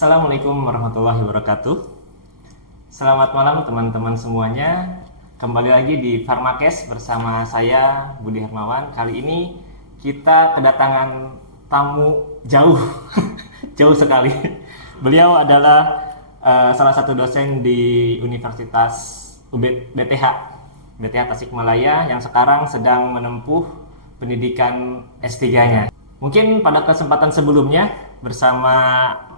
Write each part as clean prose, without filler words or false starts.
Assalamualaikum warahmatullahi wabarakatuh. Selamat malam teman-teman semuanya. Kembali lagi di Pharmakes bersama saya Budi Hermawan. Kali ini kita kedatangan tamu jauh, jauh sekali. Beliau adalah salah satu dosen di Universitas BTH Tasikmalaya yang sekarang sedang menempuh pendidikan S3-nya. Mungkin pada kesempatan sebelumnya bersama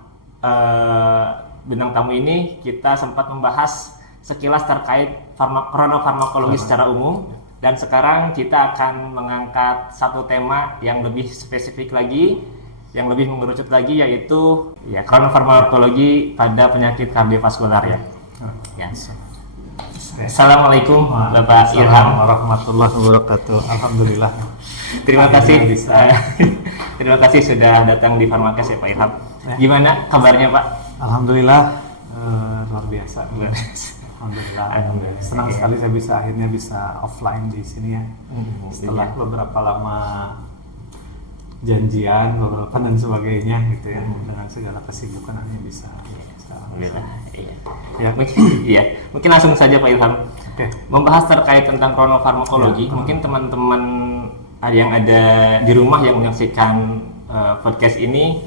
bintang tamu ini kita sempat membahas sekilas terkait kronofarmakologi secara umum, dan sekarang kita akan mengangkat satu tema yang lebih spesifik lagi, yang lebih mengerucut lagi, yaitu kronofarmakologi pada penyakit kardiovaskular ya. Assalamualaikum Bapak Irham warahmatullahi wabarakatuh. Alhamdulillah. Terima kasih terima kasih sudah datang di Pharmakes ya Pak Irham. Gimana kabarnya Pak? Alhamdulillah, luar biasa. Alhamdulillah. Senang sekali saya akhirnya bisa offline di sini ya. Setelah beberapa lama janjian, beberapa dan sebagainya gitu ya. Dengan segala kesibukan akhirnya bisa. Alhamdulillah. Mungkin langsung saja Pak Irham. Okay. Membahas terkait tentang kronofarmakologi. Mungkin teman-teman yang ada di rumah yang menyaksikan podcast ini,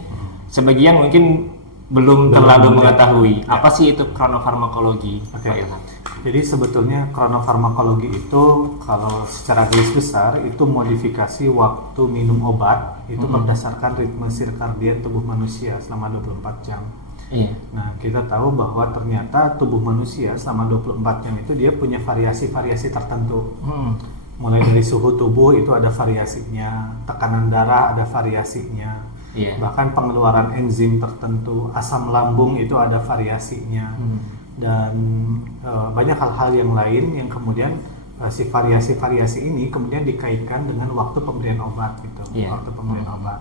sebagian mungkin belum terlalu mengetahui apa sih itu kronofarmakologi. Okay. Pak Ilham. Jadi sebetulnya kronofarmakologi itu kalau secara garis besar itu modifikasi waktu minum obat itu berdasarkan ritme sirkadian tubuh manusia selama 24 jam. Iya. Nah, kita tahu bahwa ternyata tubuh manusia selama 24 jam itu dia punya variasi-variasi tertentu. Mulai dari suhu tubuh itu ada variasinya, tekanan darah ada variasinya, bahkan pengeluaran enzim tertentu, asam lambung itu ada variasinya, dan banyak hal-hal yang lain yang kemudian si variasi-variasi ini kemudian dikaitkan dengan waktu pemberian obat gitu. Waktu pemberian obat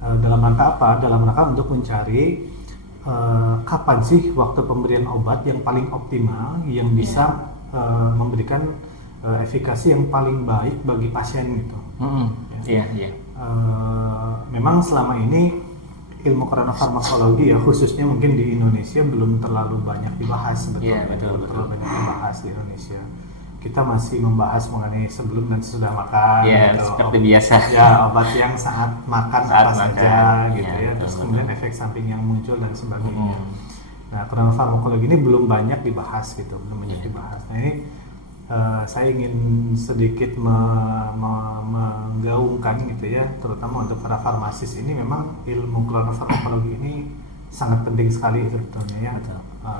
dalam rangka apa? Dalam rangka untuk mencari kapan sih waktu pemberian obat yang paling optimal yang bisa memberikan efikasi yang paling baik bagi pasien gitu. Memang selama ini ilmu kronofarmakologi ya khususnya mungkin di Indonesia belum terlalu banyak dibahas sebetulnya. Terlalu banyak dibahas di Indonesia. Kita masih membahas mengenai sebelum dan sesudah makan. Gitu. Seperti biasa. Ya, obat yang saat makan apa saja gitu ya. Terus kemudian efek samping yang muncul dan sebagainya. Nah, kronofarmakologi ini belum banyak dibahas gitu, belum banyak dibahas. Nah, ini saya ingin sedikit menggaungkan gitu ya, terutama untuk para farmasis ini memang ilmu kronofarmakologi ini sangat penting sekali sebetulnya ya,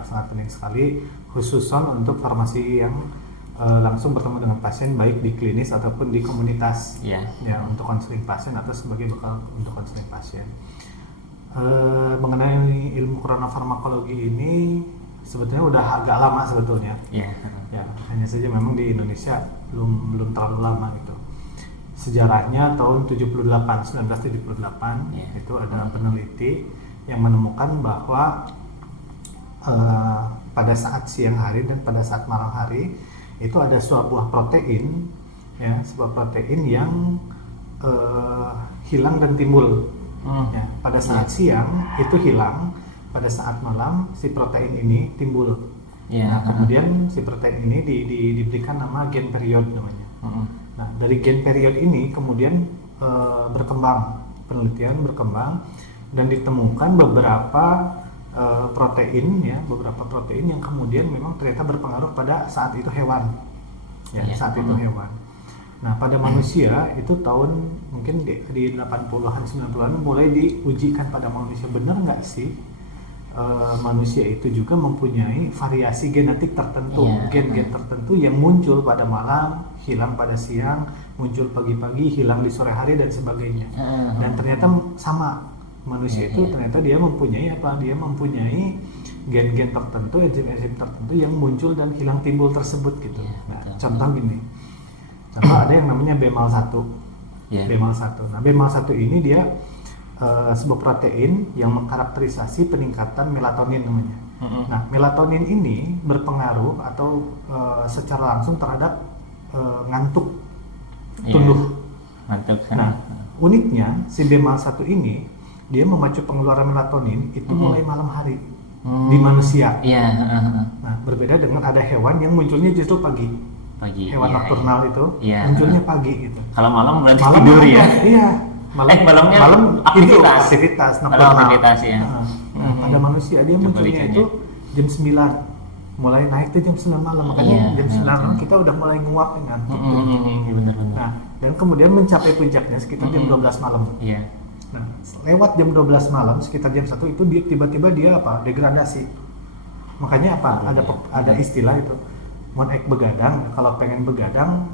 sangat penting sekali khususon untuk farmasi yang langsung bertemu dengan pasien baik di klinis ataupun di komunitas ya untuk konseling pasien atau sebagai bekal untuk konseling pasien. Mengenai ilmu kronofarmakologi ini sebetulnya udah agak lama sebetulnya. Ya, hanya saja memang di Indonesia belum terlalu lama gitu. Sejarahnya tahun 1978 itu ada peneliti yang menemukan bahwa pada saat siang hari dan pada saat malam hari itu ada sebuah protein yang hilang dan timbul. Pada saat siang itu hilang, pada saat malam si protein ini timbul. Kemudian si protein ini diberikan nama gen period namanya. Nah, dari gen period ini kemudian penelitian berkembang dan ditemukan beberapa protein yang kemudian memang ternyata berpengaruh pada saat itu hewan. Saat itu hewan. Nah, pada manusia itu tahun mungkin di 80-an 90-an mulai diujikan pada manusia, benar nggak sih manusia itu juga mempunyai variasi genetik tertentu, gen-gen tertentu yang muncul pada malam, hilang pada siang, muncul pagi-pagi, hilang di sore hari dan sebagainya. Dan ternyata sama manusia itu ternyata dia mempunyai gen-gen tertentu, enzim-enzim tertentu yang muncul dan hilang timbul tersebut gitu. Contoh gini. Contoh ada yang namanya BMAL1. BMAL1. Nah, BMAL1 ini dia sebuah protein yang mengkarakterisasi peningkatan melatonin namanya. Nah, melatonin ini berpengaruh atau secara langsung terhadap ngantuk, tunduh. Nah, uniknya si BMAL1 ini dia memacu pengeluaran melatonin itu mulai malam hari di manusia. Iya. Nah, berbeda dengan ada hewan yang munculnya justru pagi. Hewan iya, nocturnal itu iya. munculnya pagi gitu. Kalau malam berarti Malam tidur ada, ya. Iya. Malamnya malam aktivitas. Itu aktivitas Malam nocturnal. aktivitas ya. Nah, pada manusia dia munculnya Kebalikannya. itu jam 9. Mulai naik tuh jam 9 malam. Makanya Iya, jam 9 malam kita udah mulai nguap dengan Iya benar-benar. Nah, dan kemudian mencapai puncaknya sekitar jam 12 malam. Iya. Nah, lewat jam 12 malam sekitar jam 1 itu dia tiba-tiba dia apa? Degradasi. Makanya apa? Ada istilah itu. Mau naik begadang, kalau pengen begadang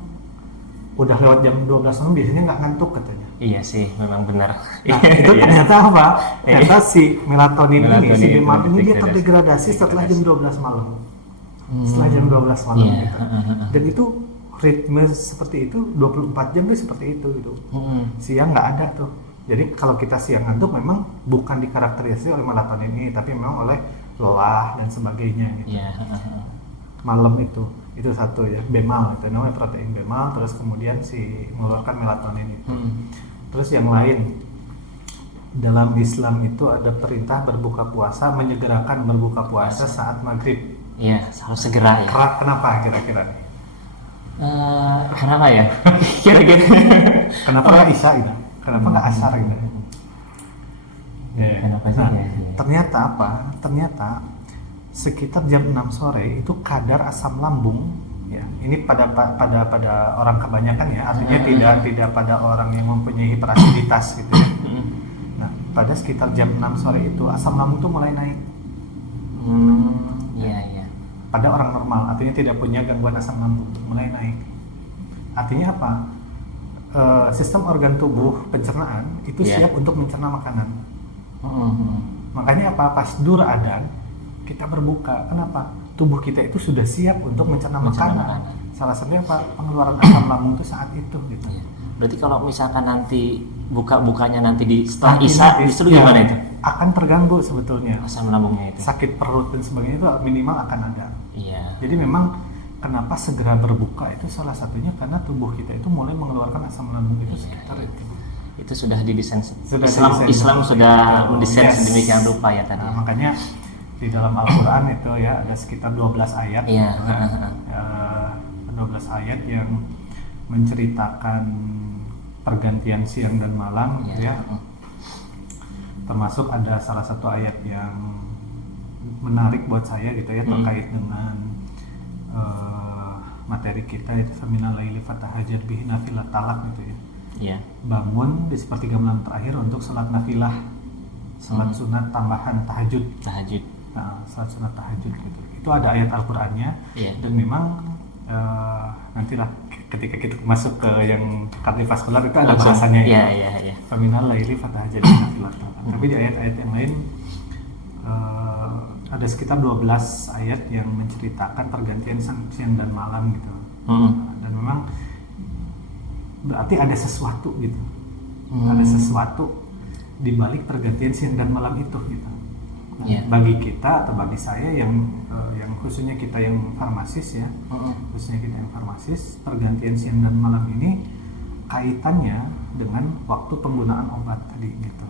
udah lewat jam 12 malam biasanya nggak ngantuk katanya. Iya sih, memang benar. Nah, itu ternyata apa? Ternyata si melatonin ini, si itu DMARD ini dia degradasi. terdegradasi setelah jam 12 malam. Setelah jam 12 malam Iya. gitu. Dan itu ritme seperti itu 24 jam itu seperti itu gitu. Siang nggak ada tuh. Jadi kalau kita siang ngantuk memang bukan dikarakterisasi oleh melatonin ini, tapi memang oleh lelah dan sebagainya gitu. Iya. Malam itu satu ya, bemal itu namanya protein bemal, terus kemudian si mengeluarkan melatonin itu. Terus yang lain dalam Islam itu ada perintah berbuka puasa, menyegerakan berbuka puasa saat maghrib. Iya, harus segera ya. Kenapa kira-kira? Kenapa ya? Kira-kira. Kenapa nggak isya gitu? Kenapa nggak asar gitu? Kenapa sih? Nah, Ya. ternyata apa? Ternyata sekitar jam 6 sore itu kadar asam lambung ya. Ini pada orang kebanyakan ya, artinya tidak pada orang yang mempunyai hiperasiditas gitu ya. Nah, pada sekitar jam 6 sore itu asam lambung itu mulai naik. Iya. Pada orang normal, artinya tidak punya gangguan asam lambung mulai naik. Artinya apa? Sistem organ tubuh pencernaan itu siap untuk mencerna makanan. Makanya apa? Pas dur adzan kita berbuka. Kenapa? Tubuh kita itu sudah siap untuk mencerna makanan. Salah satunya apa? Pengeluaran asam lambung itu saat itu gitu. Iya. Berarti kalau misalkan nanti bukanya nanti di setelah isya justru gimana itu? Akan terganggu sebetulnya. Asam lambungnya itu. Sakit perut dan sebagainya itu minimal akan ada. Iya. Jadi memang kenapa segera berbuka itu salah satunya karena tubuh kita itu mulai mengeluarkan asam lambung itu sekitar itu. Itu sudah didesain. Didesain. Islam sudah mendesain Yes. sedemikian rupa ya tadi. Nah, makanya di dalam Al-Quran itu ya ada sekitar 12 ayat. Iya. 12 ayat yang menceritakan pergantian siang dan malam gitu ya. Termasuk ada salah satu ayat yang menarik buat saya gitu ya, terkait dengan materi kita itu faminal laili fatahajjad bihi nafilah talak gitu ya. Iya. Bangun di sepertiga malam terakhir untuk salat nafilah, salat sunat tambahan tahajud. Nah, salat sunat tahajud gitu. Itu ada ayat Al-Qur'annya. Iya. Dan memang nantilah ketika kita masuk ke yang kardiovaskular itu ada bahasanya ya. Iya. Faminal laili fatahajjad bihi nafilah talak. Tapi di ayat-ayat yang lain ada sekitar 12 ayat yang menceritakan pergantian siang dan malam gitu. Dan memang berarti ada sesuatu gitu. Ada sesuatu di balik pergantian siang dan malam itu gitu. Nah, bagi kita atau bagi saya yang khususnya kita yang farmasis ya, khususnya kita yang farmasis, pergantian siang dan malam ini kaitannya dengan waktu penggunaan obat tadi gitu.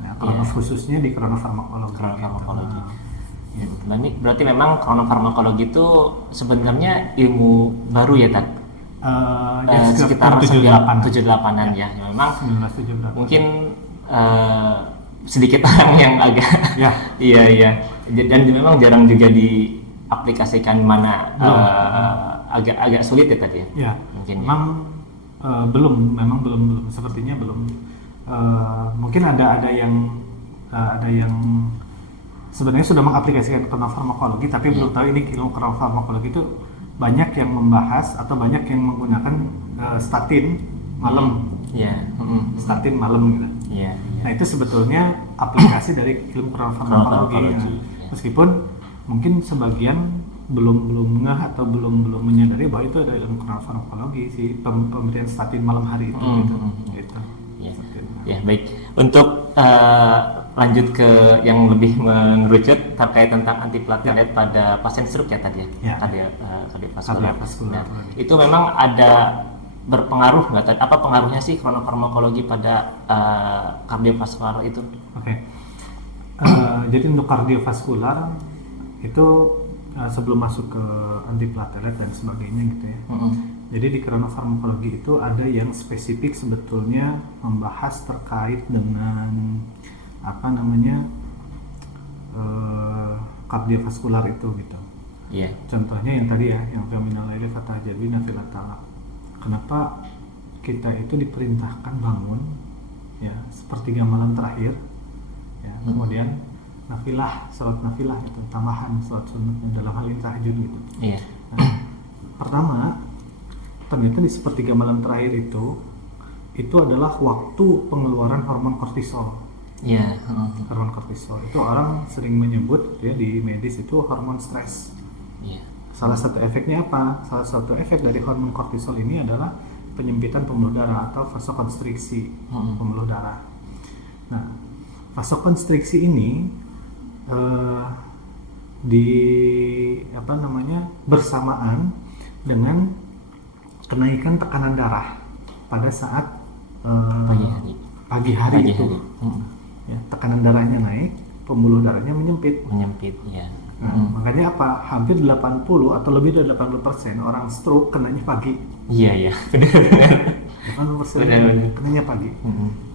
Nah, khususnya di kronofarmakologi. Gitu. Nah, ini berarti memang kronofarmakologi itu sebenarnya ilmu baru ya, Tad? Sekitar 78-an ya. Memang 1978. mungkin sedikit orang yang agak iya. Dan memang jarang juga diaplikasikan mana agak sulit ya tadi ya. Ya, mungkin memang belum sepertinya belum. Mungkin ada yang sebenarnya sudah mengaplikasikan kronofarmakologi, tapi belum tahu ini ilmu kronofarmakologi itu banyak yang membahas atau banyak yang menggunakan statin malam. Statin malam gitu. Nah, itu sebetulnya aplikasi dari ilmu kronofarmakologi. Meskipun mungkin sebagian belum ngeh atau belum menyadari bahwa itu ada ilmu kronofarmakologi si pemberian statin malam hari itu gitu. Ya, baik. Untuk lanjut ke yang lebih mengerucut terkait tentang antiplatelet pada pasien stroke ya tadi ya. Kardiovaskular. Nah, itu memang ada berpengaruh nggak? Apa pengaruhnya sih kronofarmakologi pada kardiovaskular itu? Oke. Jadi untuk kardiovaskular itu sebelum masuk ke antiplatelet dan sebagainya gitu ya. Jadi di kronofarmakologi itu ada yang spesifik sebetulnya membahas terkait dengan apa namanya kardiovaskular itu gitu. Iya. Contohnya yang tadi ya, yang feminal laili fatajabi nafilatala. Kenapa kita itu diperintahkan bangun ya sepertiga malam terakhir ya, kemudian nafilah, salat nafilah itu tambahan salat sunnah dalam hal ini tahajud gitu. Iya. Nah, pertama ternyata di sepertiga malam terakhir itu adalah waktu pengeluaran hormon kortisol. Iya. Hormon kortisol itu orang sering menyebut ya di medis itu hormon stres. Iya. Salah satu efeknya apa? Salah satu efek dari hormon kortisol ini adalah penyempitan pembuluh darah atau vasokonstriksi pembuluh darah. Nah, vasokonstriksi ini bersamaan dengan kenaikan tekanan darah pada saat pagi hari itu. Ya, tekanan darahnya naik, pembuluh darahnya menyempit. Ya. Nah, makanya apa? Hampir 80 atau lebih dari 80% orang stroke kenanya pagi. Iya, benar-benar. 80% kenanya pagi.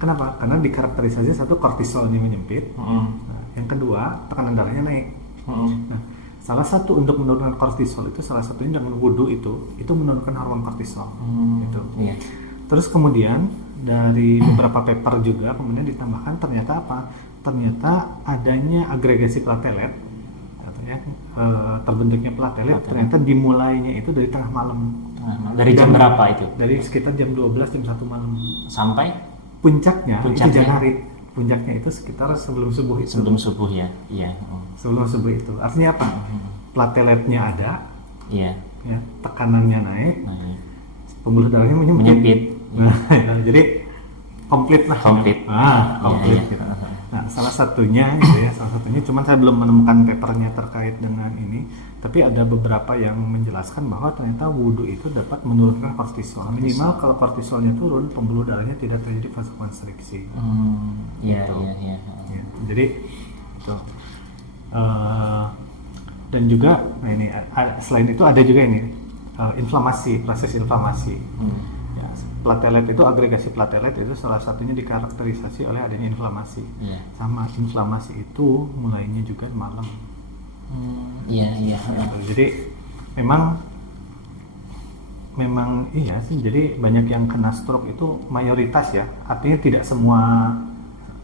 Kenapa? Karena dikarakterisasi satu kortisolnya menyempit. Nah, yang kedua tekanan darahnya naik. Nah, salah satu untuk menurunkan kortisol itu salah satunya dengan wudhu itu menurunkan hormon kortisol. Gitu. Iya. Terus kemudian dari beberapa paper juga kemudian ditambahkan ternyata apa? Ternyata adanya agregasi platelet. Terbentuknya platelet ternyata dimulainya itu dari tengah malam. Dari jam berapa itu? Dari sekitar jam 12 jam 1 malam sampai puncaknya itu Januari. Puncaknya itu sekitar sebelum subuh itu. Sebelum subuh ya. Iya. Sebelum subuh itu. Artinya apa? Plateletnya ada. Iya. Ya, tekanannya naik. Pembuluh darahnya menyempit. Nah, jadi komplit lah. Komplit. Komplit gitu. Nah, salah satunya gitu ya, cuman saya belum menemukan papernya terkait dengan ini, tapi ada beberapa yang menjelaskan bahwa ternyata wudhu itu dapat menurunkan kortisol. Minimal kalau kortisolnya turun, pembuluh darahnya tidak terjadi vasokonstriksi. Iya. Jadi itu. Dan juga, nah ini selain itu ada juga ini inflamasi, proses inflamasi. Platelet itu, agregasi platelet itu salah satunya dikarakterisasi oleh adanya inflamasi. Sama inflamasi itu mulainya juga malam. Iya. Jadi memang iya sih. Jadi banyak yang kena stroke itu mayoritas ya. Artinya tidak semua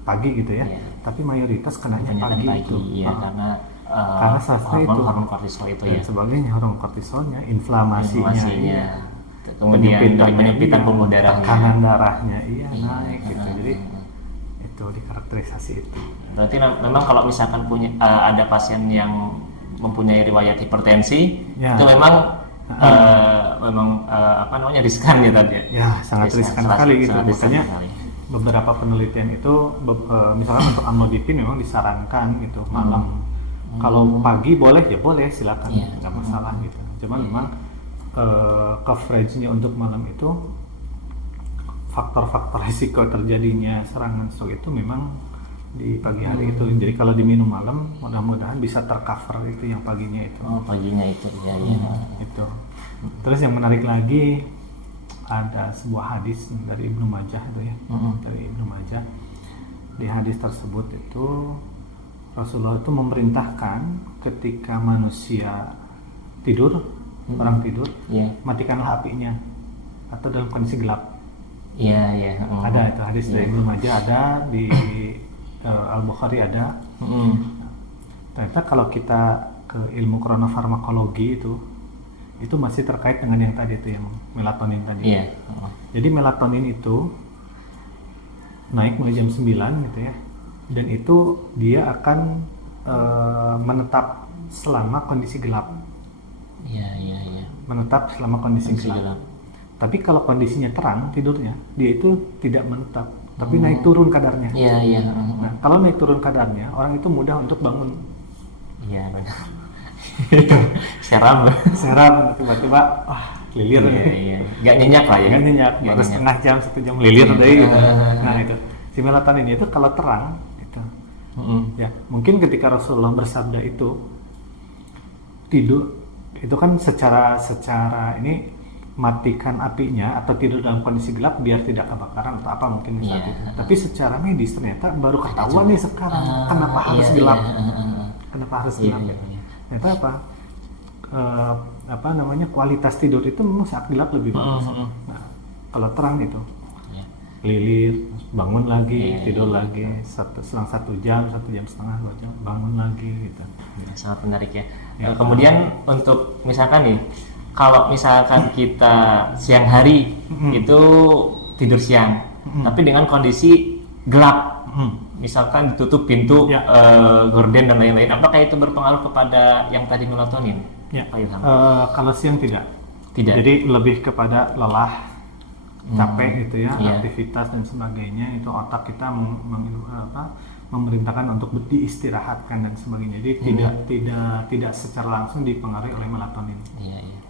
pagi gitu ya. Tapi mayoritas kenanya pagi itu. Iya, karena hormon kortisol itu dan ya. sebagainya, hormon kortisolnya, inflamasinya. Kemudian dari penyempitan pembuluh darahnya, tekanan darahnya naik gitu. Jadi itu dikarakterisasi itu. Berarti memang kalau misalkan ada pasien yang mempunyai riwayat hipertensi itu memang riskan ya tadi ya. Sangat riskan sekali gitu. Makanya beberapa penelitian itu misalkan untuk amlodipin memang disarankan gitu malam. Kalau pagi boleh silakan, nggak masalah gitu. Cuman memang coveragenya untuk malam itu faktor-faktor risiko terjadinya serangan stroke itu memang di pagi hari itu. Jadi kalau diminum malam mudah-mudahan bisa tercover itu yang paginya itu. Paginya itu ya. Itu. Terus yang menarik lagi ada sebuah hadis dari Ibnu Majah itu ya. Dari Ibnu Majah. Di hadis tersebut itu Rasulullah itu memerintahkan ketika manusia tidur, orang tidur, matikanlah apinya atau dalam kondisi gelap. Iya. Ada itu hadis dari Ibnu Majah, ada di Al-Bukhari ada. Ternyata kalau kita ke ilmu kronofarmakologi itu masih terkait dengan yang tadi itu, yang melatonin tadi. Jadi melatonin itu naik mulai jam 9 gitu ya. Dan itu dia akan menetap selama kondisi gelap. Iya. Menetap selama kondisi gelap. Tapi kalau kondisinya terang tidurnya, dia itu tidak menetap, tapi naik turun kadarnya. Iya. Nah, kalau naik turun kadarnya, orang itu mudah untuk bangun. Iya, benar. Seram tiba-tiba lilir. Iya. Nggak nyenyak lah ya. Nggak nyenyak, Nggak baru nyenyak. setengah jam, 1 jam lilir deh gitu. Ah. Nah itu, si melatonin itu kalau terang itu, ya mungkin ketika Rasulullah bersabda itu tidur itu kan secara ini matikan apinya atau tidur dalam kondisi gelap biar tidak kebakaran atau apa mungkin saat Iya. itu. Tapi secara medis ternyata baru ketahuan nih sekarang kenapa harus gelap. Kenapa harus gelap ya? Ternyata apa namanya kualitas tidur itu memang saat gelap lebih bagus. Nah, kalau terang itu lilir, bangun lagi, tidur lagi, selang 1 jam, 1,5 jam, 2 jam, bangun lagi gitu. Sangat menarik ya. Kemudian untuk misalkan nih, kalau misalkan kita siang hari itu tidur siang, tapi dengan kondisi gelap, misalkan ditutup pintu, gorden dan lain-lain, apakah itu berpengaruh kepada yang tadi melatonin? Ya. Pak Ilham? Kalau siang tidak. Tidak. Jadi lebih kepada lelah, capek gitu ya, aktivitas dan sebagainya, itu otak kita memerintahkan untuk diistirahatkan dan sebagainya. Jadi tidak secara langsung dipengaruhi oleh melatonin.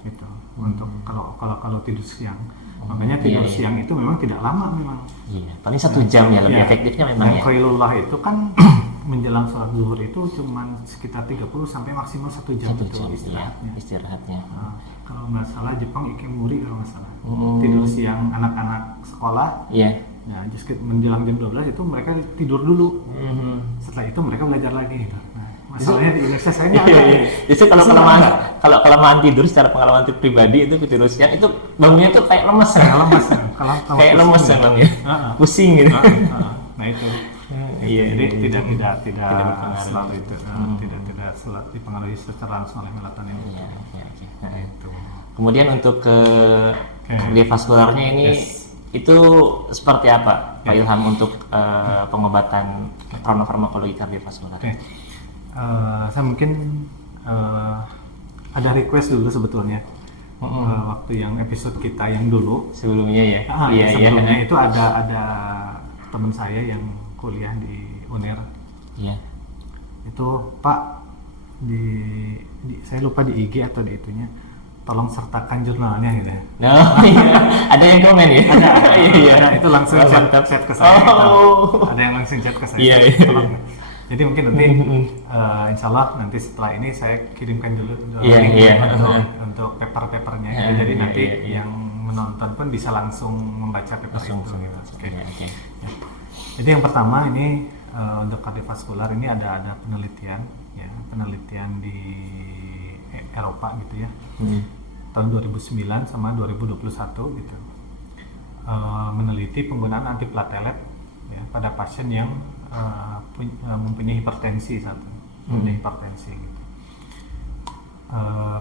Gitu. Untuk kalau tidur siang. Makanya tidur siang itu memang tidak lama memang. Iya, paling 1 jam ya lebih efektifnya memang ya. Qailullah itu kan menjelang sholat zuhur itu cuma sekitar 30 sampai maksimal 1 jam itu istirahatnya. Nah, kalau nggak salah Jepang ikemuri kalau nggak salah. Tidur siang anak-anak sekolah. Iya. Nah, just menjelang jam 12 itu mereka tidur dulu. Setelah itu mereka belajar lagi gitu. Nah, masalahnya di Indonesia saya nggak ada. Justru kalau kelamaan tidur secara pengalaman pribadi itu tidur siang itu bangunnya tuh kayak lemes ya. Kayak lemes emang ya. Pusing gitu. Nah itu. Iya, jadi tidak selalu itu tidak selalu dipengaruhi secara langsung oleh melatonin. Iya. Nah, itu. Kemudian untuk ke kardiovaskularnya ini itu seperti apa Pak Ilham untuk pengobatan kronofarmakologi kardiovaskular? Saya mungkin ada request dulu sebetulnya. Waktu yang episode kita yang dulu sebelumnya ya. Sebelumnya itu ada teman saya yang kuliah di UNER. Iya. Itu Pak saya lupa di IG atau di itunya, tolong sertakan jurnalnya gitu ya. Ada yang komen ya? Ada, itu langsung chat ke saya. Ada yang langsung chat ke saya. Tolong. Jadi mungkin nanti insya Allah nanti setelah ini saya kirimkan dulu untuk paper-papernya. Jadi nanti yang menonton pun bisa langsung membaca paper itu. Gitu. Jadi yang pertama ini untuk kardiovaskular ini ada penelitian di Eropa gitu ya. Tahun 2009 sama 2021 gitu. Meneliti penggunaan antiplatelet ya, pada pasien yang mempunyai hipertensi gitu.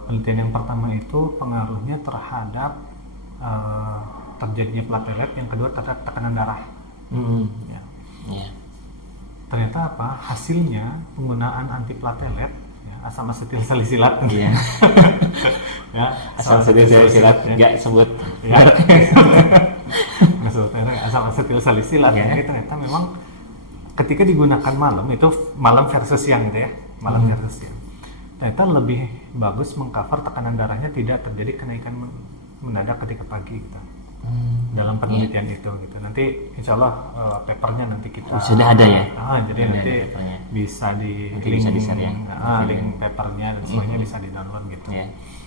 Penelitian yang pertama itu pengaruhnya terhadap terjadinya platelet, yang kedua terhadap tekanan darah. Ternyata apa? Hasilnya penggunaan antiplatelet asam asetil salisilat. Asam asetil salisilat nggak sebut. Asam asetil salisilat ini ternyata memang ketika digunakan malam versus siang gitu ya, versus siang. Ternyata lebih bagus mengcover tekanan darahnya, tidak terjadi kenaikan mendadak ketika pagi gitu. Dalam penelitian itu gitu. Nanti insya Allah papernya nanti kita sudah ada ya. Jadi nanti bisa di link papernya dan semuanya bisa di download gitu.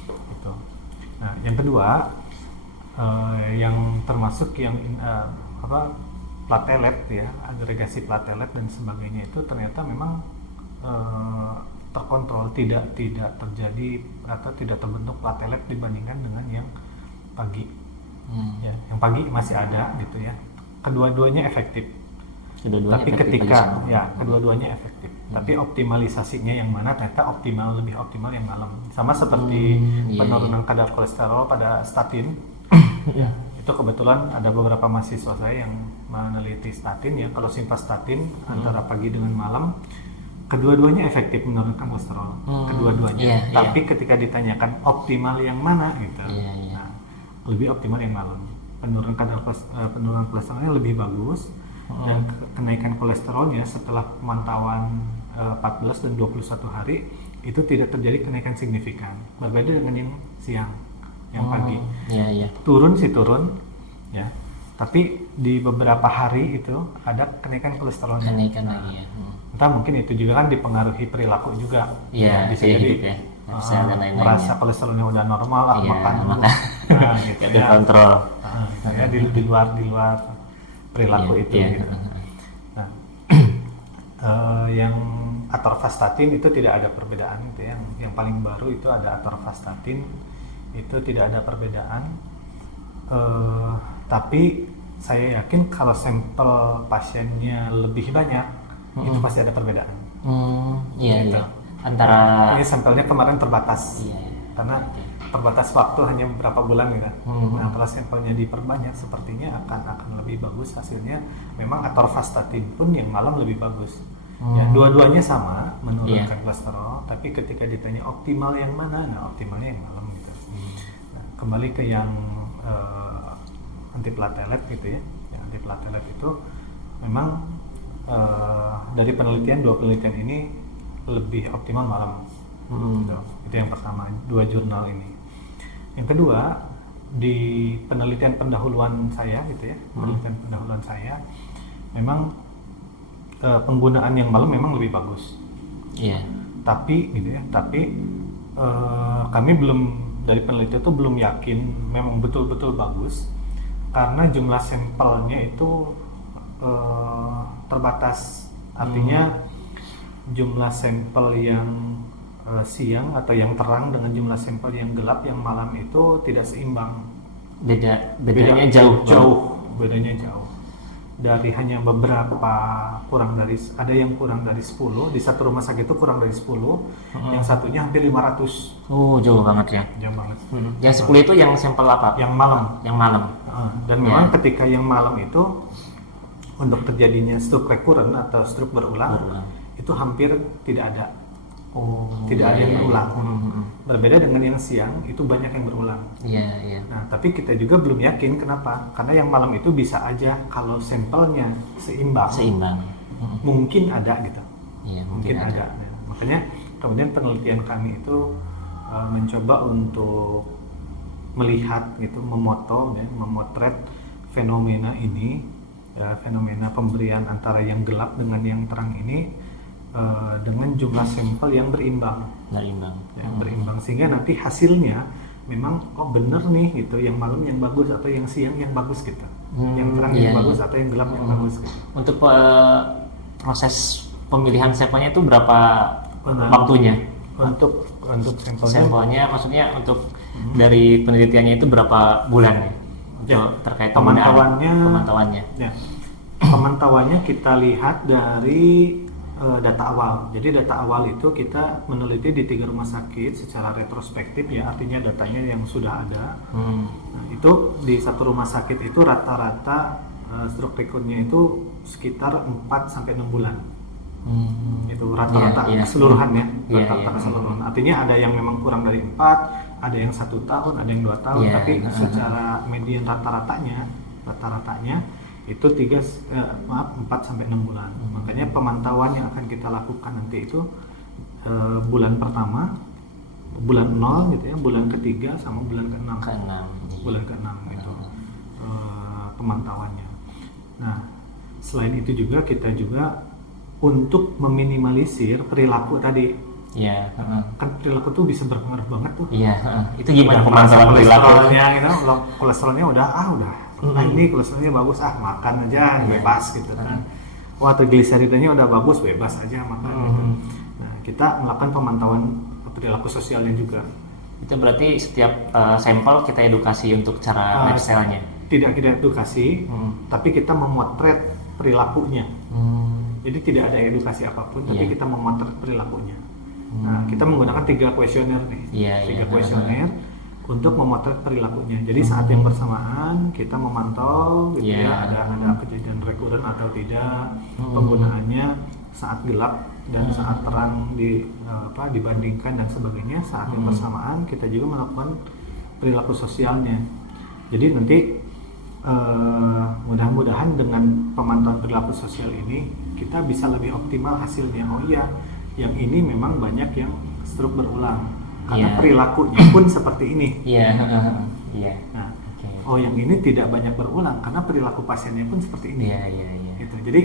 Gitu. Nah, yang kedua yang termasuk yang platelet ya, agregasi platelet dan sebagainya itu ternyata memang terkontrol, tidak terjadi atau tidak terbentuk platelet dibandingkan dengan yang pagi. Ya, yang pagi masih ada gitu ya. Kedua-duanya efektif. Tapi ketika kedua-duanya efektif. Tapi optimalisasinya yang mana ternyata lebih optimal yang malam. Sama seperti penurunan kadar kolesterol pada statin. Itu kebetulan ada beberapa mahasiswa saya yang meneliti statin ya. Kalau simvastatin antara pagi dengan malam, kedua-duanya efektif menurunkan kolesterol. Kedua-duanya. Tapi ketika ditanyakan optimal yang mana gitu. Lebih optimal yang malam. Penurunan kolesterolnya lebih bagus dan kenaikan kolesterolnya setelah pemantauan 14 dan 21 hari itu tidak terjadi kenaikan signifikan. Berbeda dengan yang siang. yang pagi. Iya. Turun sih turun, ya. Tapi di beberapa hari itu ada kenaikan kolesterolnya. Kenaikan lagi ya. Entah mungkin itu juga kan dipengaruhi perilaku juga. Iya, bisa kayak jadi gitu ya. Lifestyle dan lain-lainnya. merasa kolesterolnya udah normal lah, Iya, makan dulu. makan. Nah, gitu Gak ya. dikontrol. Gitu ya, di luar perilaku Iya, itu. iya. Gitu. Nah, yang atorvastatin itu tidak ada perbedaan gitu ya. Yang paling baru itu ada atorvastatin, itu tidak ada perbedaan. Tapi saya yakin kalau sampel pasiennya lebih banyak, itu pasti ada perbedaan. Iya, Gitu. iya. Antara Ini sampelnya kemarin terbatas, iya. karena terbatas waktu hanya beberapa bulan gitu. Nah, kalau sampelnya diperbanyak, sepertinya akan lebih bagus hasilnya. Memang atorvastatin pun yang malam lebih bagus. Ya, dua-duanya sama menurunkan kolesterol, tapi ketika ditanya optimal yang mana, nah optimalnya yang malam gitu. Nah, kembali ke yang antiplatelet gitu ya. Yang antiplatelet itu memang dari penelitian, 2 penelitian ini lebih optimal malam. Gitu. Itu yang pertama, 2 jurnal ini. Yang kedua, di penelitian pendahuluan saya gitu ya, penelitian pendahuluan saya memang penggunaan yang malam memang lebih bagus. Iya. Tapi gitu ya, kami belum, dari penelitian itu belum yakin memang betul-betul bagus karena jumlah sampelnya itu terbatas. Artinya jumlah sampel yang siang atau yang terang dengan jumlah sampel yang gelap yang malam itu tidak seimbang. Bedanya jauh. Bedanya jauh. Dari hanya beberapa, ada yang kurang dari 10, di satu rumah sakit itu kurang dari 10, yang satunya hampir 500. Jauh banget ya. Jauh banget. Yang 10 itu yang sampel apa? Yang malam. Yang malam. Dan memang ketika yang malam itu untuk terjadinya stroke recurrent atau stroke berulang. Itu hampir tidak ada. Tidak ada yang berulang. Berbeda dengan yang siang, itu banyak yang berulang. Iya. Nah, tapi kita juga belum yakin kenapa? Karena yang malam itu bisa aja kalau sampelnya seimbang. Mungkin ada gitu. Iya, mungkin ada. Ya, makanya kemudian penelitian kami itu mencoba untuk melihat gitu, memotret fenomena ini, fenomena pemberian antara yang gelap dengan yang terang ini dengan jumlah sampel yang berimbang. Berimbang sehingga nanti hasilnya memang bener nih gitu, yang malam yang bagus atau yang siang yang bagus gitu, yang terang yang bagus atau yang gelap yang bagus gitu. Untuk proses pemilihan sampelnya itu berapa waktunya? Untuk sampelnya maksudnya untuk dari penelitiannya itu berapa bulan ya? Untuk terkait pemantauannya. Ya. Pemantauannya kita lihat dari data awal. Jadi data awal itu kita meneliti di 3 rumah sakit secara retrospektif ya, artinya datanya yang sudah ada. Nah, itu di satu rumah sakit itu rata-rata stroke recurrent-nya itu sekitar 4 sampai 6 bulan. Itu rata-rata keseluruhan ya, rata-rata keseluruhan. Artinya ada yang memang kurang dari 4, ada yang 1 tahun, ada yang 2 tahun, tapi secara median rata-ratanya itu 4 sampai 6 bulan. Makanya pemantauan yang akan kita lakukan nanti itu bulan pertama, bulan 0 gitu ya, bulan ketiga sama bulan ke-6. Bulan ke-6 itu pemantauannya. Nah, selain itu juga kita juga untuk meminimalisir perilaku tadi. Iya. Kan perilaku tuh bisa berpengaruh banget tuh. Iya. Itu gimana pemantauan perilaku? Kolesterolnya udah ini kolesterolnya bagus, makan aja bebas gitu kan. Wah, trigliseridennya udah bagus, bebas aja makan gitu. Nah, kita melakukan pemantauan perilaku sosialnya juga. Itu berarti setiap sampel kita edukasi untuk cara lifestyle-nya? Tidak kita edukasi, tapi kita memotret perilakunya. Jadi tidak ada edukasi apapun, tapi kita memotret perilakunya. Nah, kita menggunakan 3 kuesioner nih, 3 kuesioner untuk memotret perilakunya. Jadi saat yang bersamaan kita memantau gitu ya, ada kejadian recurrent atau tidak, penggunaannya saat gelap dan saat terang dibandingkan dan sebagainya. Saat yang bersamaan kita juga melakukan perilaku sosialnya. Jadi nanti mudah-mudahan dengan pemantauan perilaku sosial ini kita bisa lebih optimal hasilnya. Oh iya, yang ini memang banyak yang stroke berulang. karena Iya. perilakunya pun seperti ini. Iya. Iya. Nah, Oke. oh yang ini tidak banyak berulang karena perilaku pasiennya pun seperti ini. Iya, iya, iya. Gitu. Jadi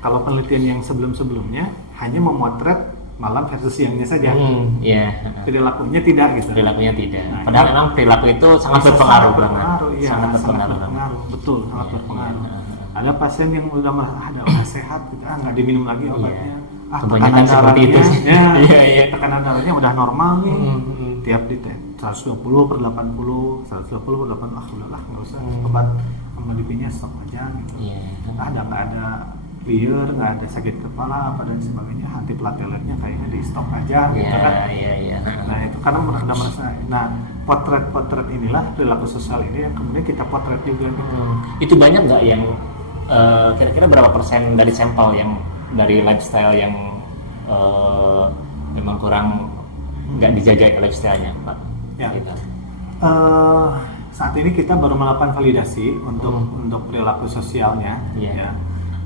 kalau penelitian yang sebelum-sebelumnya hanya memotret malam versus siangnya saja, Iya. perilakunya tidak gitu. Perilakunya tidak. Nah, Padahal itu memang perilaku itu sangat bisa berpengaruh sangat banget. berpengaruh, iya, Sangat sangat berpengaruh banget. berpengaruh, betul, sangat Iya, berpengaruh. iya. Ada pasien yang udah merasa udah sehat, gitu, nggak diminum lagi obatnya. Kebanyakan seperti itu. ya, Iya, iya. tekanan darahnya udah normal nih. Mm-mm. Tiap di 120/80, 120/80, udahlah nggak usah obat hemodipinya stop aja gitu. Iya. Nggak ada liur, nggak ada sakit kepala apa dan sebagainya, antiplateletnya kayaknya di stop aja gitu Iya, kan. iya, iya. Nah itu karena udah merasa, nah potret inilah perilaku sosial ini yang kemudian kita potret juga gitu. Itu banyak nggak yang kira-kira berapa persen dari sampel yang dari lifestyle yang memang kurang nggak dijaga lifestyle-nya, Pak? Ya. Gitu. Saat ini kita baru melakukan validasi untuk perilaku sosialnya, Iya. ya.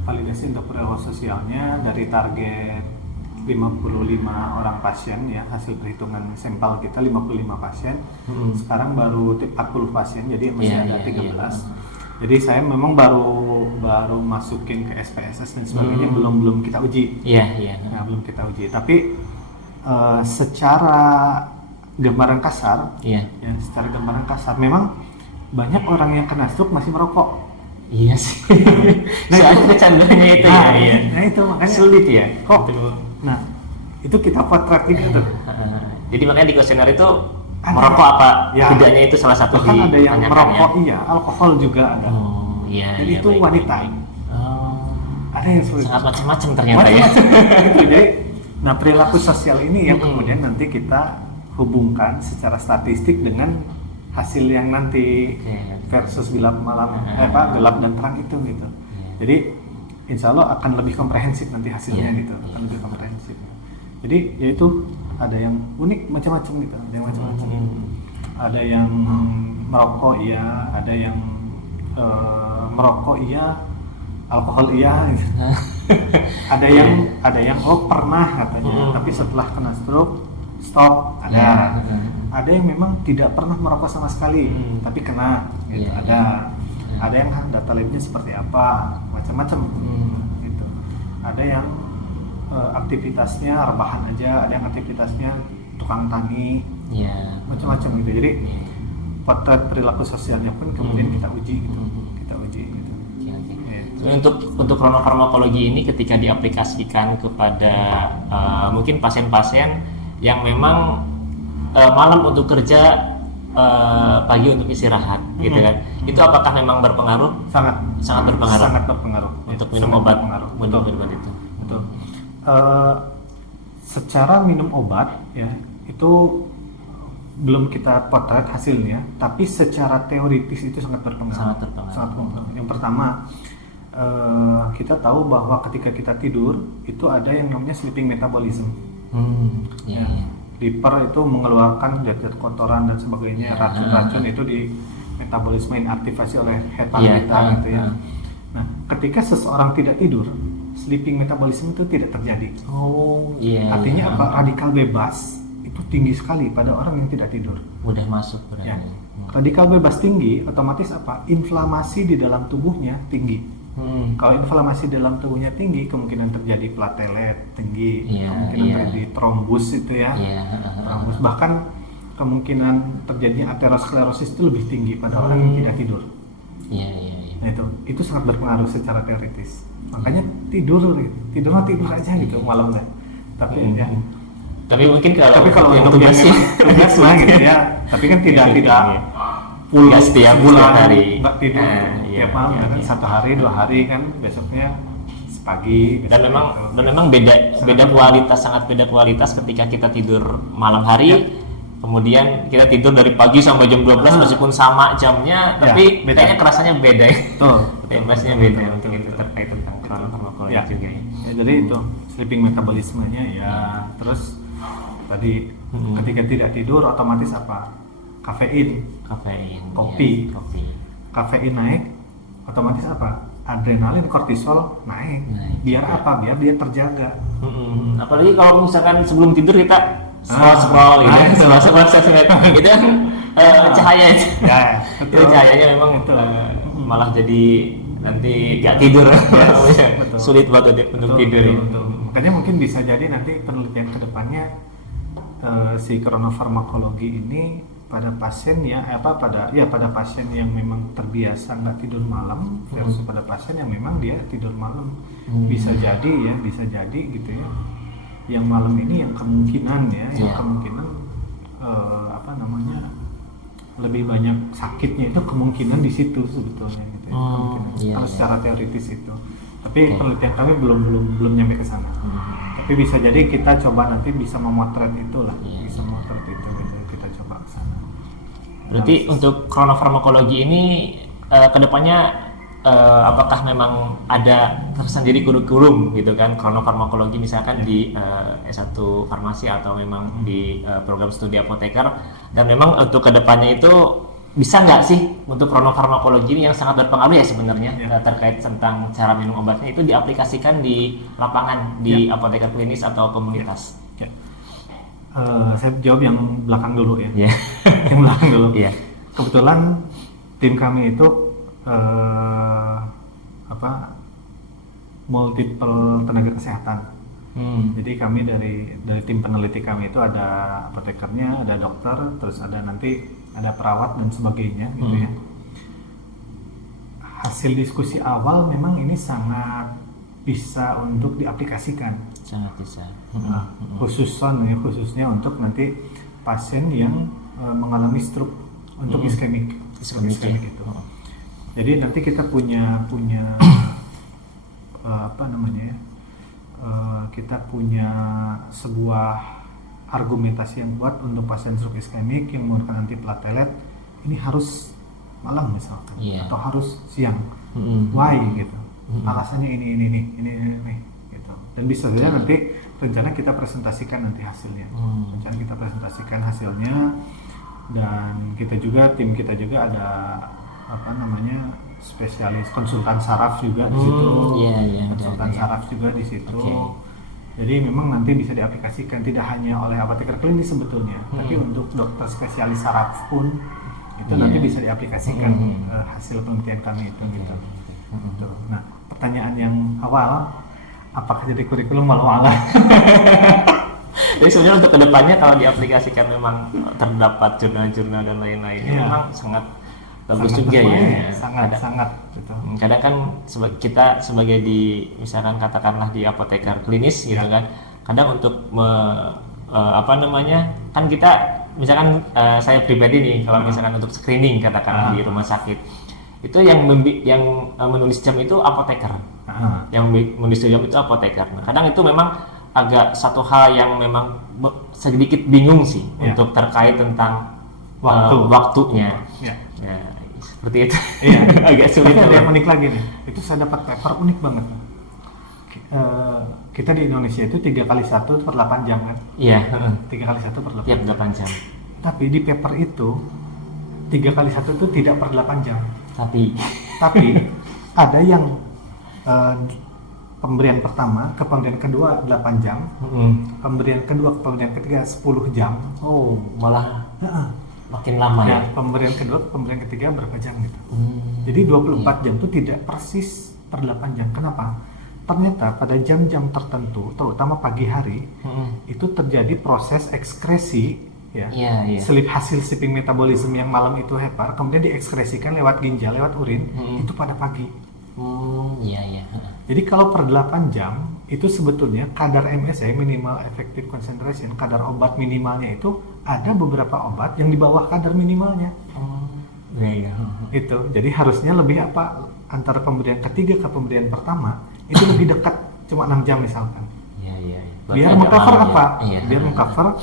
Validasi untuk perilaku sosialnya dari target 55 orang pasien ya, hasil perhitungan sampel kita 55 pasien. Sekarang baru 40 pasien, jadi masih Iya, ada iya, 13. Jadi saya memang baru masukin ke SPSS dan sebagainya, belum kita uji. Iya, iya. Nah, belum kita uji. Tapi secara gambaran kasar, Iya. ya, secara gambaran kasar, memang banyak orang yang kena stroke masih merokok. Iya sih. Nah, Soalnya kecanduannya itu Nah, ya. Iya. nah itu makanya Sulit ya. kok. Gitu. Nah, itu kita potret juga tuh. Jadi makanya di kuesioner itu Ada. merokok apa Ya. tidaknya itu salah satu Bahkan ada yang ditanyakan merokok, ya. iya, alkohol juga ada. Oh, iya. Dan iya, itu baik, wanita. baik, baik. Oh. Ada yang sulit. Sangat macam-macam ternyata ya. Gitu, jadi, nah perilaku sosial ini yang kemudian nanti kita hubungkan secara statistik dengan hasil yang nanti versus gelap malam, gelap dan terang itu gitu. Jadi insya Allah akan lebih komprehensif nanti hasilnya Iya, gitu, iya. akan lebih komprehensif. Jadi yaitu ada yang unik macam-macam gitu, ada yang macam-macam. Ada yang merokok iya, ada yang merokok iya, alkohol iya. Gitu. ada yang oh pernah katanya, tapi setelah kena stroke stop. Ada. Ada yang memang tidak pernah merokok sama sekali, tapi kena. Gitu. Iya, Ada. Ada yang data labnya seperti apa, macam-macam. Gitu. Ada yang aktivitasnya rebahan aja, ada yang aktivitasnya tukang tani, Iya. macam-macam gitu. Jadi potret perilaku sosialnya pun kemudian kita uji gitu. Kita uji gitu. Oke, oke. Ya. Untuk kronofarmakologi ini ketika diaplikasikan kepada mungkin pasien-pasien yang memang malam untuk kerja, pagi untuk istirahat, gitu kan? Itu apakah memang berpengaruh? Sangat berpengaruh. Sangat berpengaruh. Untuk Ya, minum sangat obat, berpengaruh. minum Betul. obat itu. Betul. Secara minum obat ya itu belum kita potret hasilnya, tapi secara teoritis itu sangat berpengaruh. Sangat berpengaruh. Sangat berpengaruh. Yang pertama, kita tahu bahwa ketika kita tidur itu ada yang namanya sleeping metabolism. Iya, Ya. iya. Liver itu mengeluarkan zat-zat kotoran dan sebagainya, racun-racun itu di metabolisme inaktivasi oleh hepan Iya, kita gitu ya. Nah, ketika seseorang tidak tidur, sleeping metabolism itu tidak terjadi. Oh, iya. Artinya iya. apa? Radikal bebas itu tinggi sekali pada orang yang tidak tidur. Mudah masuk berarti. Ya. Radikal bebas tinggi, otomatis apa? Inflamasi di dalam tubuhnya tinggi. Kalau inflamasi dalam tubuhnya tinggi, kemungkinan terjadi platelet tinggi, Iya, kemungkinan iya. terjadi trombus itu ya. Iya. Trombus, bahkan kemungkinan terjadinya aterosklerosis itu lebih tinggi pada orang yang tidak tidur. Iya, iya, iya. Nah, itu sangat berpengaruh secara teoritis. Makanya tidur aja gitu malamnya. Tapi ya. Tapi mungkin kalau Tapi kalau yang untuk yang tugas sih, memang tugas lah gitu ya. Tapi kan tidak full Nggak setiap hari. nggak tidur Iya, tiap malam iya, kan iya. 1 hari 2 hari kan besoknya pagi. dan memang beda kualitas, sangat beda kualitas ketika kita tidur malam hari, kemudian kita tidur dari pagi sampai jam 12 meskipun sama jamnya, tapi beda. kayaknya kerasanya beda. Betul. Bebasnya beda untuk itu terkait tentang kronofarmakologi Ya. juga ya. Ya, jadi itu sleeping metabolismenya ya. Terus tadi ketika tidak tidur otomatis apa? Kafein. Kafein, Kopi. ya, kopi. Kafein naik, otomatis apa? Adrenalin, kortisol naik. Naik Biar juga. apa? Biar dia terjaga. Apalagi kalau misalkan sebelum tidur kita scroll gitu, itu. scroll sosmed itu kan cahaya itu. Ya, Itu cahayanya memang malah jadi nanti gak tidur. betul. Sulit banget untuk tidur. Betul. Makanya mungkin bisa jadi nanti penelitian kedepannya si kronofarmakologi ini pada pasien pada pasien yang memang terbiasa nggak tidur malam versus pada pasien yang memang dia tidur malam. Bisa jadi gitu ya. Yang malam ini yang kemungkinan lebih banyak sakitnya itu kemungkinan di situ sebetulnya gitu ya. Kalau secara teoritis itu. Tapi penelitian kami belum nyampe ke sana. Tapi bisa jadi kita coba nanti bisa memotret itulah, bisa memotret itu gitu. Kita coba ke sana. Berarti untuk kronofarmakologi ini kedepannya apakah memang ada tersendiri kurikulum gitu kan kronofarmakologi misalkan di S1 farmasi atau memang di program studi apoteker, dan memang untuk kedepannya itu bisa nggak sih untuk kronofarmakologi ini yang sangat berpengaruh ya sebenarnya terkait tentang cara minum obatnya itu diaplikasikan di lapangan di apoteker klinis atau komunitas? Saya jawab yang belakang dulu ya. Yang belakang dulu. Kebetulan tim kami itu multiple tenaga kesehatan. Jadi kami dari tim peneliti kami itu ada apotekernya, ada dokter, terus ada perawat dan sebagainya gitu ya. Hasil diskusi awal memang ini sangat bisa untuk diaplikasikan. Sangat bisa. Khususnya untuk nanti pasien yang mengalami stroke untuk iskemik itu. Jadi nanti kita punya kita punya sebuah argumentasi yang kuat untuk pasien stroke iskemik yang menggunakan antiplatelet ini harus malam misalkan atau harus siang. Why gitu. Alasannya ini gitu. Dan bisa saja nanti rencana kita presentasikan nanti hasilnya. Dan tim kita juga ada spesialis konsultan saraf juga di situ. Saraf juga di situ. Jadi memang nanti bisa diaplikasikan tidak hanya oleh apoteker klinis sebetulnya, tapi untuk dokter spesialis saraf pun itu nanti bisa diaplikasikan hasil penelitian kami itu gitu. Nah, pertanyaan yang awal, apakah jadi kurikulum walau alam? Jadi sebenarnya untuk kedepannya kalau diaplikasikan memang terdapat jurnal-jurnal dan lain-lainnya memang sangat bagus juga ya. Sangat gitu. Kadang kan kita sebagai misalkan katakanlah di apoteker klinis gitu kan, kadang untuk kan kita misalkan saya pribadi nih kalau misalkan untuk screening katakanlah di rumah sakit itu yang menulis jam itu apoteker. Yang menulis jam itu apoteker. Nah, kadang itu memang agak satu hal yang memang sedikit bingung sih untuk terkait tentang waktunya. Ya, seperti itu. Agak sulit. Tapi ada yang unik lagi nih. Itu saya dapat paper unik banget. Kita di Indonesia itu 3x1/8 jam kan? Iya. 3x1/8 jam. 8 jam. Tapi di paper itu 3x1 itu tidak per 8 jam. Tapi ada yang pemberian pertama ke pemberian kedua 8 jam, pemberian kedua ke pemberian ketiga 10 jam. Oh, malah makin lama ya. Pemberian kedua ke pemberian ketiga berapa jam gitu. Jadi 24 jam itu tidak persis per 8 jam. Kenapa? Ternyata pada jam-jam tertentu, terutama pagi hari, itu terjadi proses ekskresi selip hasil sleeping metabolism yang malam itu hepar, kemudian diekskresikan lewat ginjal, lewat urin, itu pada pagi. Jadi kalau per 8 jam itu sebetulnya kadar MSE minimal effective concentration, kadar obat minimalnya itu ada beberapa obat yang di bawah kadar minimalnya. Itu. Jadi harusnya lebih antara pemberian ketiga ke pemberian pertama itu lebih dekat, cuma 6 jam misalkan. Biar mengcover biar mengcover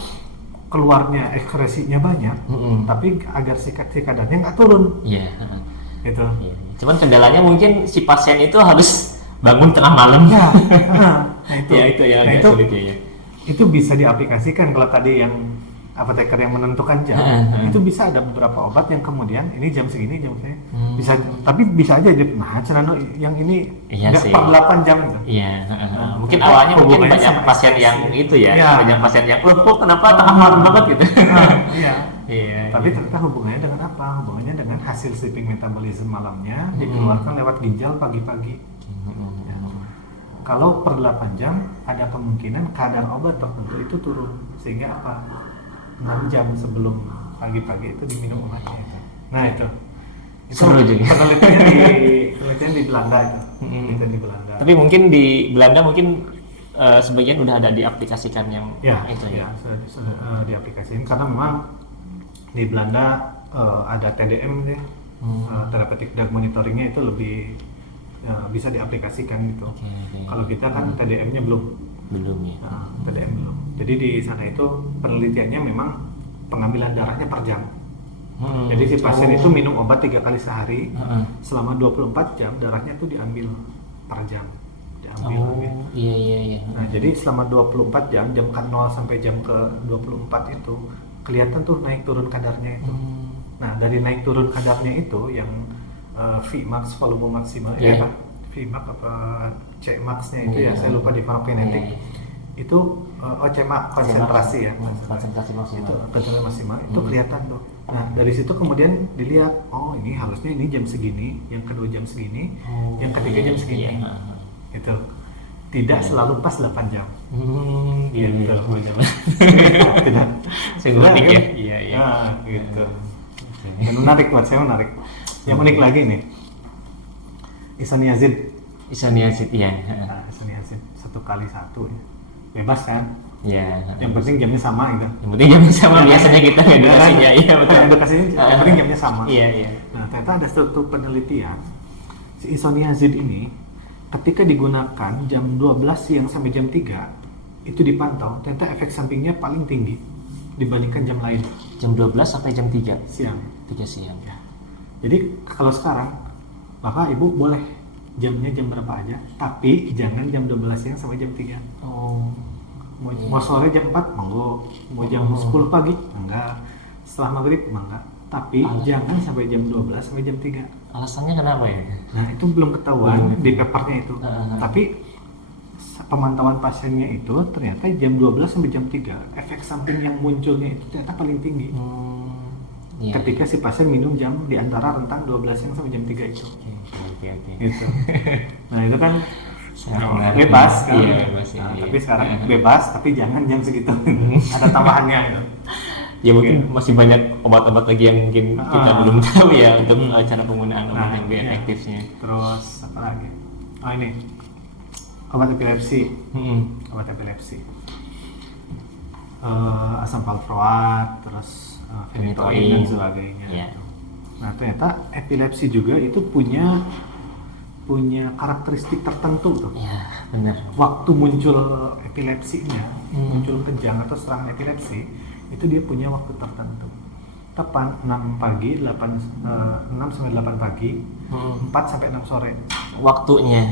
keluarnya ekskresinya banyak, tapi agar kadarnya nggak turun. Itu. Cuman kendalanya mungkin si pasien itu harus bangun tengah malam. Nah itu. Itu ya agak sulit ya. Itu bisa diaplikasikan kalau tadi yang apoteker yang menentukan jam, itu bisa ada beberapa obat yang kemudian ini jam segini bisa, tapi bisa aja nah celana yang ini nggak 48 jam gitu. Iya. Mungkin awalnya mungkin banyak pasien yang itu ya, banyak pasien yang kok kenapa tengah malam banget gitu. Iya. Tapi ternyata hubungannya dengan apa? Hubungannya dengan hasil sleeping metabolism malamnya dikeluarkan lewat ginjal pagi-pagi. Kalau per 8 jam ada kemungkinan kadar obat tertentu itu turun, sehingga apa? 6 jam sebelum pagi-pagi itu diminum obatnya itu. Nah itu penelitian di Belanda itu. Penelitian di Belanda. Tapi mungkin di Belanda sebagian udah ada diaplikasikan yang itu ya. Sudah diaplikasikan karena memang di Belanda ada TDM ya, therapeutic drug monitoringnya itu lebih bisa diaplikasikan gitu. Kalau kita kan TDM-nya belum ya. TDM belum. Jadi di sana itu penelitiannya memang pengambilan darahnya per jam. Jadi si pasien itu minum obat 3 kali sehari selama 24 jam darahnya tuh diambil per jam. Iya. Nah, jadi selama 24 jam ke 0 sampai jam ke 24 itu kelihatan tuh naik turun kadarnya itu. Nah, dari naik turun kadarnya itu yang Vmax volume maksimal Vmax apa Cmax-nya itu ya saya lupa di farmakokinetik. Itu Cmax konsentrasi ya. Konsentrasi maksimal. Itu konsentrasi maksimal itu kelihatan tuh. Nah, dari situ kemudian dilihat, oh ini harusnya ini jam segini, yang kedua jam segini, yang ketiga jam segini. Itu tidak selalu pas 8 jam. Gitu. Tidak. Sungguh unik ya. Iya. Nah, gitu. Dan menarik buat saya menarik. Yang unik lagi nih, isoniazid. Ya. Nah, isoniazid 1 kali 1 ya. Bebas kan? Iya. Yang penting jamnya sama gitu. Yang penting jamnya sama, biasanya kita edukasinya. Iya betul. Edukasinya yang penting jamnya sama. Iya. Nah, ternyata ada suatu penelitian si isoniazid ini ketika digunakan jam 12 siang sampai jam 3 itu dipantau ternyata efek sampingnya paling tinggi dibandingkan jam lain. Jam 12 sampai jam 3 siang. 3 siang ya. Jadi kalau sekarang Bapak Ibu boleh jamnya jam berapa aja, tapi jangan jam 12 siang sampai jam 3. Mau sore jam 4 monggo, mau jam 10 pagi enggak, setelah maghrib enggak, tapi jangan sampai jam 12 sampai jam 3. Alasannya kenapa ya? Nah itu belum ketahuan di papernya itu. Tapi pemantauan pasiennya itu ternyata jam 12 sampai jam 3 efek samping yang munculnya itu ternyata paling tinggi. Ketika si pasien minum jam di antara rentang 12 siang sampai jam 3 itu. Oke. Gitu. Nah itu kan bebas kan. Tapi sekarang bebas tapi jangan jam segitu. Ada tambahannya gitu. Ya mungkin masih banyak obat-obat lagi yang mungkin kita belum tahu ya untuk cara penggunaan obat yang lebih efektifnya. Terus apa lagi? Oh ini obat epilepsi. Obat epilepsi. Asam valproat, terus phenytoin dan sebagainya. Nah ternyata epilepsi juga itu punya karakteristik tertentu tuh. Ya benar. Waktu muncul epilepsinya, muncul kejang atau serangan epilepsi, itu dia punya waktu tertentu. Tepat 6 pagi, 6 sampai 8 pagi, 4 sampai 6 sore. Waktunya.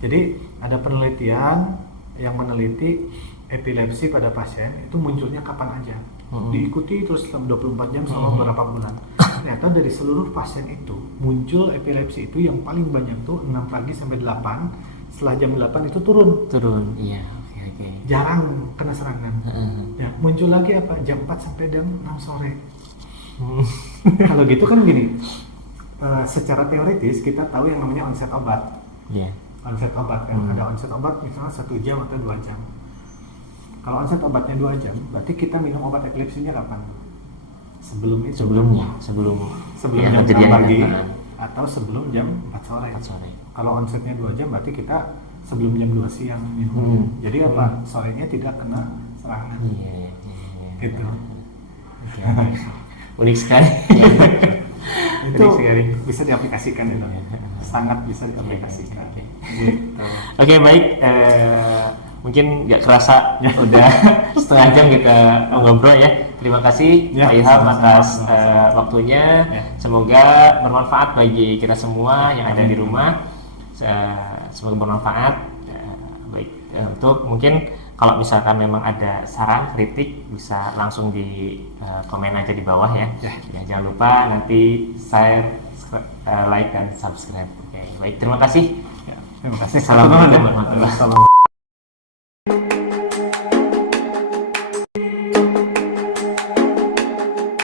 Jadi ada penelitian yang meneliti epilepsi pada pasien itu munculnya kapan aja. Diikuti terus selama 24 jam selama beberapa bulan. Ternyata dari seluruh pasien itu muncul epilepsi itu yang paling banyak tuh 6 pagi sampai 8. Setelah jam 8 itu turun. Iya. Okay. Jarang kena serangan. Ya, muncul lagi apa? Jam 4 sampai jam 6 sore. Kalau gitu kan gini, secara teoritis kita tahu yang namanya onset obat. Onset obat kan, ada onset obat misalnya 1 jam atau 2 jam. Kalau onset obatnya 2 jam, berarti kita minum obat epilepsinya kapan? Sebelum ya, jam 6 pagi atau sebelum jam 4 sore. Kalau onsetnya 2 jam berarti kita sebelum jam 2 siang minum. Jadi apa? Sorenya tidak kena serangan. Iya. Gitu. Unik sekali. Itu bisa diaplikasikan itu. Sangat bisa diaplikasikan. Oke, baik. Mungkin nggak kerasa udah setengah jam kita ngobrol ya. Terima kasih Pak Ilham atas waktunya. Semoga bermanfaat bagi kita semua yang ada di rumah. Semoga bermanfaat. Baik, untuk mungkin Kalau misalkan memang ada saran, kritik, bisa langsung di komen aja di bawah ya. Ya, jangan lupa nanti share, like dan subscribe. Oke, baik, terima kasih. Ya, terima kasih. Assalamualaikum warahmatullahi wabarakatuh.